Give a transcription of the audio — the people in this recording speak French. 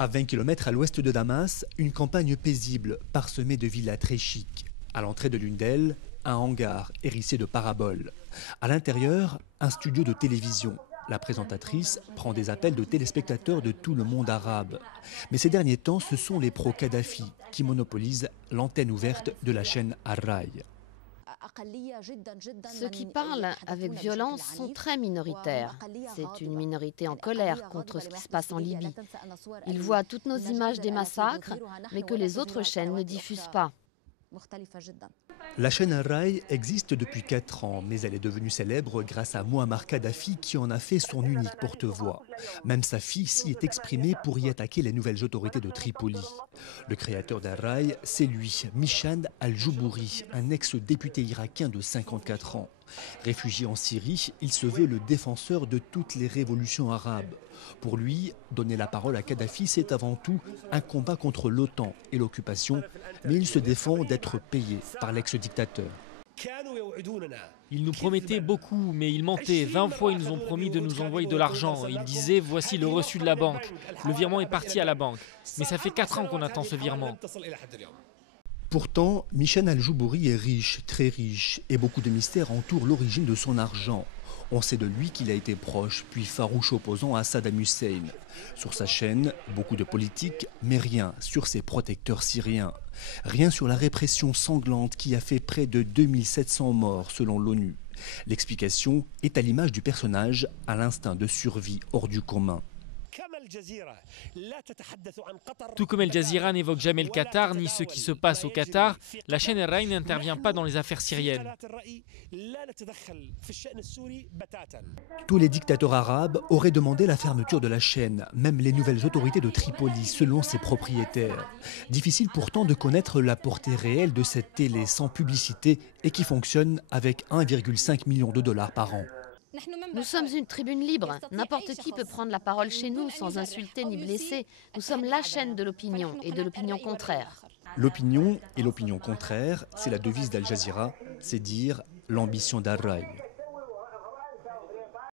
À 20 km à l'ouest de Damas, une campagne paisible parsemée de villas très chics. À l'entrée de l'une d'elles, un hangar hérissé de paraboles. À l'intérieur, un studio de télévision. La présentatrice prend des appels de téléspectateurs de tout le monde arabe. Mais ces derniers temps, ce sont les pro-Kadhafi qui monopolisent l'antenne ouverte de la chaîne Al-Rai. Ceux qui parlent avec violence sont très minoritaires. C'est une minorité en colère contre ce qui se passe en Libye. Ils voient toutes nos images des massacres, mais que les autres chaînes ne diffusent pas. La chaîne Al-Rai existe depuis 4 ans, mais elle est devenue célèbre grâce à Mouammar Kadhafi qui en a fait son unique porte-voix. Même sa fille s'y est exprimée pour y attaquer les nouvelles autorités de Tripoli. Le créateur d'Al-Rai, c'est lui, Mishan Al-Joubouri, un ex-député irakien de 54 ans. Réfugié en Syrie, il se veut le défenseur de toutes les révolutions arabes. Pour lui, donner la parole à Kadhafi, c'est avant tout un combat contre l'OTAN et l'occupation, mais il se défend d'être payé par l'ex-dictateur. Ils nous promettaient beaucoup, mais ils mentaient. 20 fois, ils nous ont promis de nous envoyer de l'argent. Ils disaient, voici le reçu de la banque. Le virement est parti à la banque. Mais ça fait 4 ans qu'on attend ce virement. Pourtant, Mishan Al-Joubouri est riche, très riche, et beaucoup de mystères entourent l'origine de son argent. On sait de lui qu'il a été proche, puis farouche opposant à Saddam Hussein. Sur sa chaîne, beaucoup de politique, mais rien sur ses protecteurs syriens. Rien sur la répression sanglante qui a fait près de 2700 morts selon l'ONU. L'explication est à l'image du personnage, à l'instinct de survie hors du commun. Tout comme Al Jazeera n'évoque jamais le Qatar ni ce qui se passe au Qatar, la chaîne Al-Rai n'intervient pas dans les affaires syriennes. Tous les dictateurs arabes auraient demandé la fermeture de la chaîne, même les nouvelles autorités de Tripoli, selon ses propriétaires. Difficile pourtant de connaître la portée réelle de cette télé sans publicité et qui fonctionne avec 1,5 million de dollars par an. Nous sommes une tribune libre. N'importe qui peut prendre la parole chez nous sans insulter ni blesser. Nous sommes la chaîne de l'opinion et de l'opinion contraire. L'opinion et l'opinion contraire, c'est la devise d'Al Jazeera, c'est dire l'ambition d'Al-Rai.